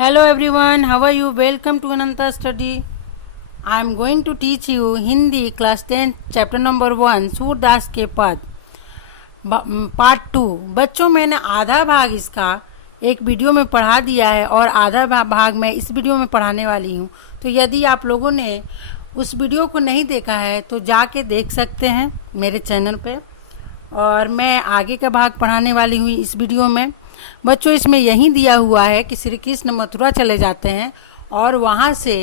Hello everyone, how are you? Welcome to Ananta Study. I am going to teach you Hindi class 10 chapter number 1 Surdas के पद part 2। बच्चों, मैंने आधा भाग इसका एक वीडियो में पढ़ा दिया है और आधा भाग मैं इस वीडियो में पढ़ाने वाली हूँ। तो यदि आप लोगों ने उस वीडियो को नहीं देखा है तो जाके देख सकते हैं मेरे चैनल पे। और मैं आगे का भाग पढ़ाने वाली हूँ इस वीडियो में। बच्चों, इसमें यही दिया हुआ है कि श्री कृष्ण मथुरा चले जाते हैं और वहाँ से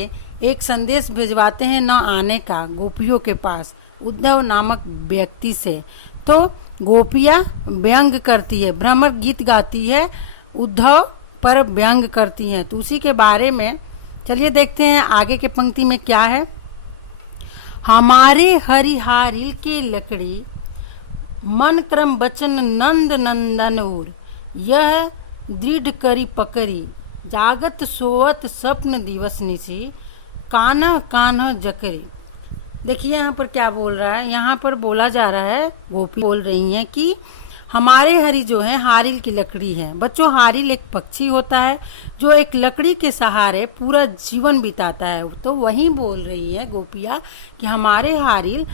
एक संदेश भिजवाते हैं न आने का गोपियों के पास उद्धव नामक व्यक्ति से। तो गोपियाँ व्यंग करती है, भ्रमर गीत गाती है, उद्धव पर व्यंग करती हैं। तो उसी के बारे में चलिए देखते हैं आगे के पंक्ति में क्या है। हमारे हरिहारिल के लकड़ी मन क्रम बचन नंद नंदन उर, यह दृढ़ करी पकड़ी जागत सोवत स्वप्न दिवस निशी, कान्ह कान्ह जकरी। देखिए यहाँ पर क्या बोल रहा है। यहाँ पर बोला जा रहा है, गोपी बोल रही हैं कि हमारे हरि जो है हारिल की लकड़ी है। बच्चों, हारिल एक पक्षी होता है जो एक लकड़ी के सहारे पूरा जीवन बिताता है। तो वही बोल रही है गोपिया कि हमारे हारिल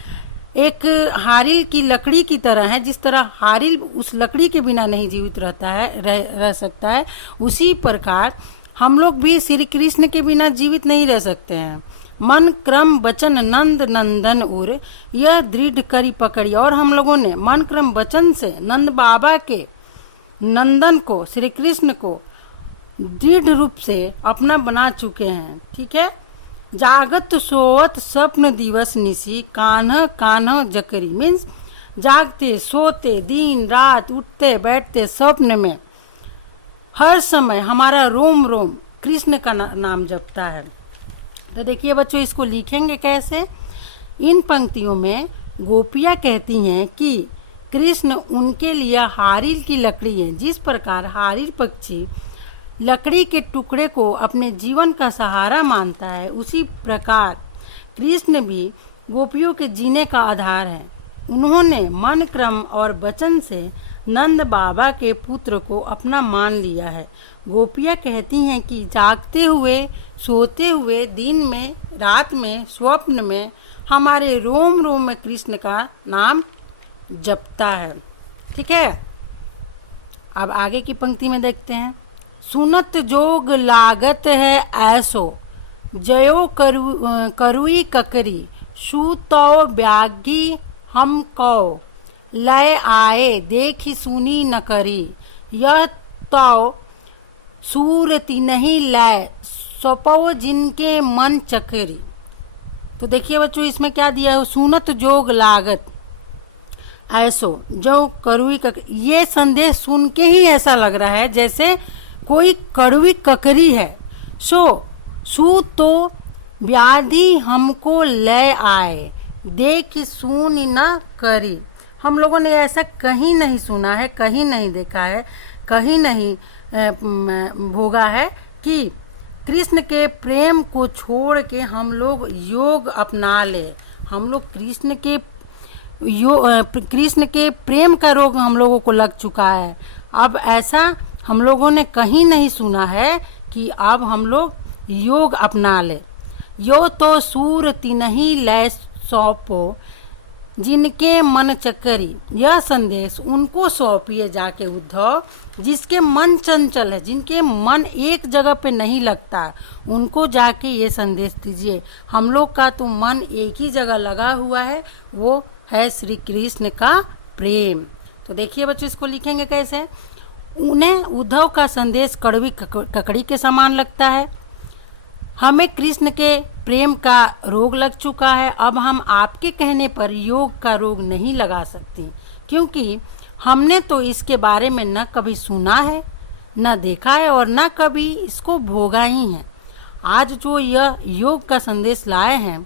एक हारिल की लकड़ी की तरह है। जिस तरह हारिल उस लकड़ी के बिना नहीं जीवित रहता है, रह सकता है, उसी प्रकार हम लोग भी श्री कृष्ण के बिना जीवित नहीं रह सकते हैं। मन क्रम वचन नंद नंदन उर, यह दृढ़ करी पकड़ी। और हम लोगों ने मन क्रम वचन से नंद बाबा के नंदन को, श्री कृष्ण को दृढ़ रूप से अपना बना चुके हैं। ठीक है। जागत सोवत स्वप्न दिवस निशी, कान्ह कान्ह जकरी। मीन्स जागते सोते दिन रात उठते बैठते स्वप्न में हर समय हमारा रोम रोम कृष्ण का नाम जपता है। तो देखिए बच्चों, इसको लिखेंगे कैसे। इन पंक्तियों में गोपियाँ कहती हैं कि कृष्ण उनके लिए हारिल की लकड़ी है। जिस प्रकार हारिल पक्षी लकड़ी के टुकड़े को अपने जीवन का सहारा मानता है, उसी प्रकार कृष्ण भी गोपियों के जीने का आधार है। उन्होंने मन क्रम और वचन से नंद बाबा के पुत्र को अपना मान लिया है। गोपियाँ कहती हैं कि जागते हुए सोते हुए दिन में रात में स्वप्न में हमारे रोम रोम में कृष्ण का नाम जपता है। ठीक है। अब आगे की पंक्ति में देखते हैं। सुनत जोग लागत है ऐसो, जयो करुई ककरी, सूतो ब्यागी हम कौ, लय आए देखी सुनी न करी, यह तो सूरति नहीं लय, सपो जिनके मन चकरी। तो देखिए बच्चों, इसमें क्या दिया है। सुनत जोग लागत ऐसो, जो करुई ककरी। ये संदेश सुन के ही ऐसा लग रहा है जैसे कोई कड़वी ककरी है। सू तो व्याधि हमको ले आए, देख सुन न करी। हम लोगों ने ऐसा कहीं नहीं सुना है, कहीं नहीं देखा है, कहीं नहीं भोगा है कि कृष्ण के प्रेम को छोड़ के हम लोग योग अपना ले। हम लोग कृष्ण के प्रेम का रोग हम लोगों को लग चुका है। अब ऐसा हम लोगों ने कहीं नहीं सुना है कि अब हम लोग योग अपना ले। यो तो सूरति नहीं लय सौंपो, जिनके मन चकरी। यह संदेश उनको सौंपिए जाके उद्धव, जिसके मन चंचल है, जिनके मन एक जगह पे नहीं लगता, उनको जाके ये संदेश दीजिए। हम लोग का तो मन एक ही जगह लगा हुआ है, वो है श्री कृष्ण का प्रेम। तो देखिए बच्चों, इसको लिखेंगे कैसे। उन्हें उद्धव का संदेश कड़वी ककड़ी के समान लगता है। हमें कृष्ण के प्रेम का रोग लग चुका है। अब हम आपके कहने पर योग का रोग नहीं लगा सकते, क्योंकि हमने तो इसके बारे में न कभी सुना है, न देखा है और न कभी इसको भोगा ही है। आज जो यह योग का संदेश लाए हैं,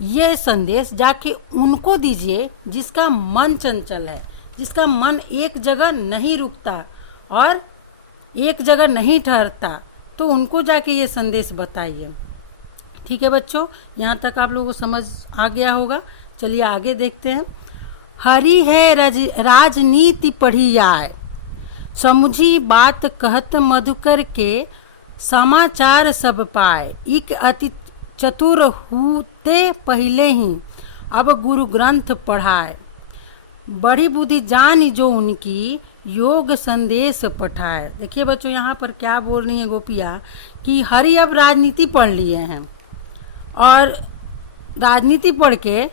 यह संदेश जाके उनको दीजिए जिसका मन चंचल है, जिसका मन एक जगह नहीं रुकता और एक जगह नहीं ठहरता। तो उनको जाके ये संदेश बताइए। ठीक है बच्चों, यहाँ तक आप लोगों को समझ आ गया होगा। चलिए आगे देखते हैं। हरि है राजनीति पढ़ी आए, समुझी बात कहत मधुकर के, समाचार सब पाए, इक अति चतुर हुते पहले ही, अब गुरु ग्रंथ पढ़ाए। बड़ी बुद्धि जान जो उनकी, योग संदेश पठाए। देखिए बच्चों यहाँ पर क्या बोल रही हैं गोपियाँ कि हरि अब राजनीति पढ़ लिए हैं और राजनीति पढ़ के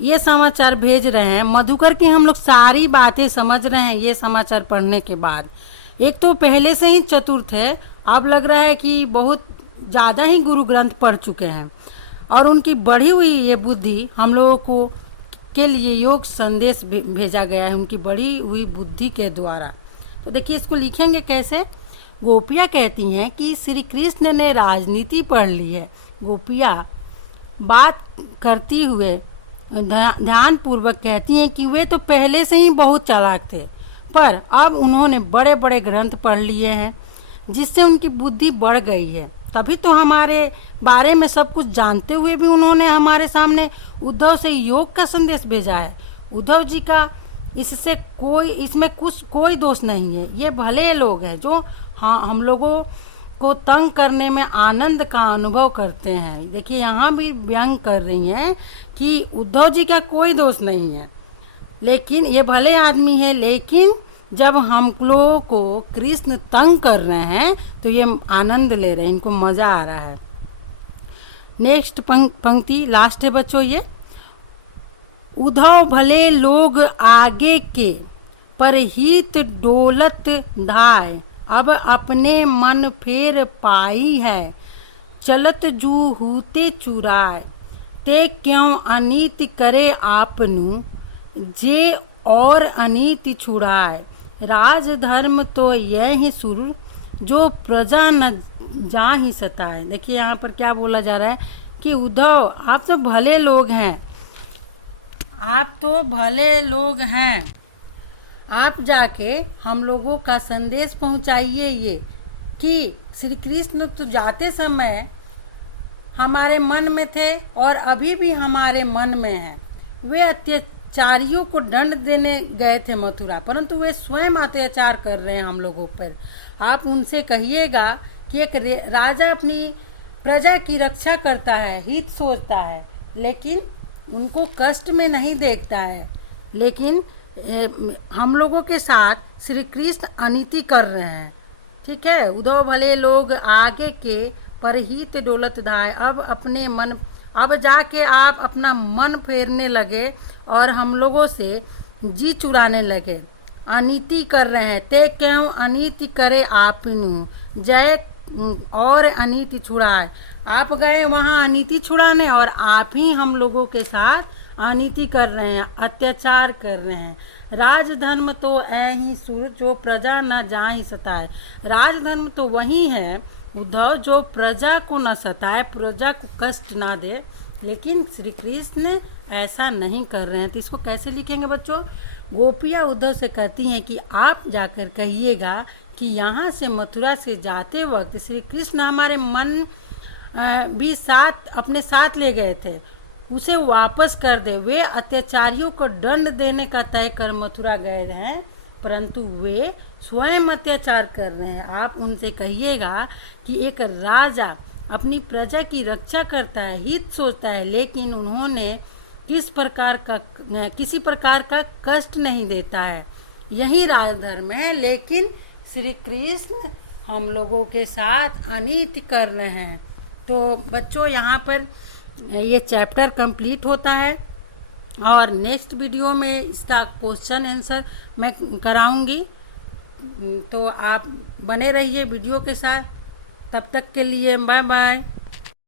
ये समाचार भेज रहे हैं। मधुकर की हम लोग सारी बातें समझ रहे हैं ये समाचार पढ़ने के बाद। एक तो पहले से ही चतुर थे, अब लग रहा है कि बहुत ज़्यादा ही गुरु ग्रंथ पढ़ चुके हैं और उनकी बढ़ी हुई ये बुद्धि हम लोगों को के लिए योग संदेश भेजा गया है उनकी बढ़ी हुई बुद्धि के द्वारा। तो देखिए इसको लिखेंगे कैसे। गोपियाँ कहती हैं कि श्री कृष्ण ने राजनीति पढ़ ली है। गोपियाँ बात करती हुए ध्यान पूर्वक कहती हैं कि वे तो पहले से ही बहुत चालाक थे, पर अब उन्होंने बड़े बड़े ग्रंथ पढ़ लिए हैं जिससे उनकी बुद्धि बढ़ गई है। तभी तो हमारे बारे में सब कुछ जानते हुए भी उन्होंने हमारे सामने उद्धव से योग का संदेश भेजा है। उद्धव जी का इसमें कोई दोष नहीं है। ये भले लोग हैं जो हम लोगों को तंग करने में आनंद का अनुभव करते हैं। देखिए यहाँ भी व्यंग कर रही हैं कि उद्धव जी का कोई दोष नहीं है, लेकिन ये भले आदमी है, लेकिन जब हम लोगों को कृष्ण तंग कर रहे हैं तो ये आनंद ले रहे हैं, इनको मज़ा आ रहा है। नेक्स्ट पंक्ति लास्ट है बच्चों ये। उद्धव भले लोग आगे के, पर हित डोलत धाय, अब अपने मन फेर पाई है, चलत जू हूते चुराए, ते क्यों अनीति करे आपनु, जे और अनीति छुड़ाए, राज धर्म तो यह ही सुर, जो प्रजा न जा ही सताए। देखिए यहाँ पर क्या बोला जा रहा है कि उद्धव आप तो भले लोग हैं, आप जाके हम लोगों का संदेश पहुंचाइए ये कि श्री कृष्ण तो जाते समय हमारे मन में थे और अभी भी हमारे मन में हैं। वे अत्याचारियों को दंड देने गए थे मथुरा, परंतु वे स्वयं अत्याचार कर रहे हैं हम लोगों पर। आप उनसे कहिएगा कि एक राजा अपनी प्रजा की रक्षा करता है, हित सोचता है, लेकिन उनको कष्ट में नहीं देखता है। लेकिन हम लोगों के साथ श्री कृष्ण अनीति कर रहे हैं। ठीक है। उद्धव भले लोग आगे के, पर हित डोलत धाय, अब जाके आप अपना मन फेरने लगे और हम लोगों से जी चुराने लगे, अनीति कर रहे हैं। ते क्यों अनीति करे आपनु, जय और अनीति छुड़ाए। आप गए वहाँ अनीति छुड़ाने और आप ही हम लोगों के साथ अनीति कर रहे हैं, अत्याचार कर रहे हैं। राजधर्म तो ही सुर, जो प्रजा न जा ही सताए। राजधर्म तो वही है उद्धव जो प्रजा को न सताए, प्रजा को कष्ट ना दे, लेकिन श्री कृष्ण ऐसा नहीं कर रहे हैं। तो इसको कैसे लिखेंगे बच्चों। गोपियाँ उद्धव से कहती हैं कि आप जाकर कहिएगा कि यहाँ से मथुरा से जाते वक्त श्री कृष्ण हमारे मन भी अपने साथ ले गए थे, उसे वापस कर दे। वे अत्याचारियों को दंड देने का तय कर मथुरा गए हैं, परंतु वे स्वयं अत्याचार कर रहे हैं। आप उनसे कहिएगा कि एक राजा अपनी प्रजा की रक्षा करता है, हित सोचता है, लेकिन उन्होंने किसी प्रकार का कष्ट नहीं देता है। यही राजधर्म है। लेकिन श्री कृष्ण हम लोगों के साथ अनीति कर रहे हैं। तो बच्चों यहाँ पर ये चैप्टर कंप्लीट होता है और नेक्स्ट वीडियो में इसका क्वेश्चन आंसर मैं कराऊंगी। तो आप बने रहिए वीडियो के साथ। तब तक के लिए बाय बाय।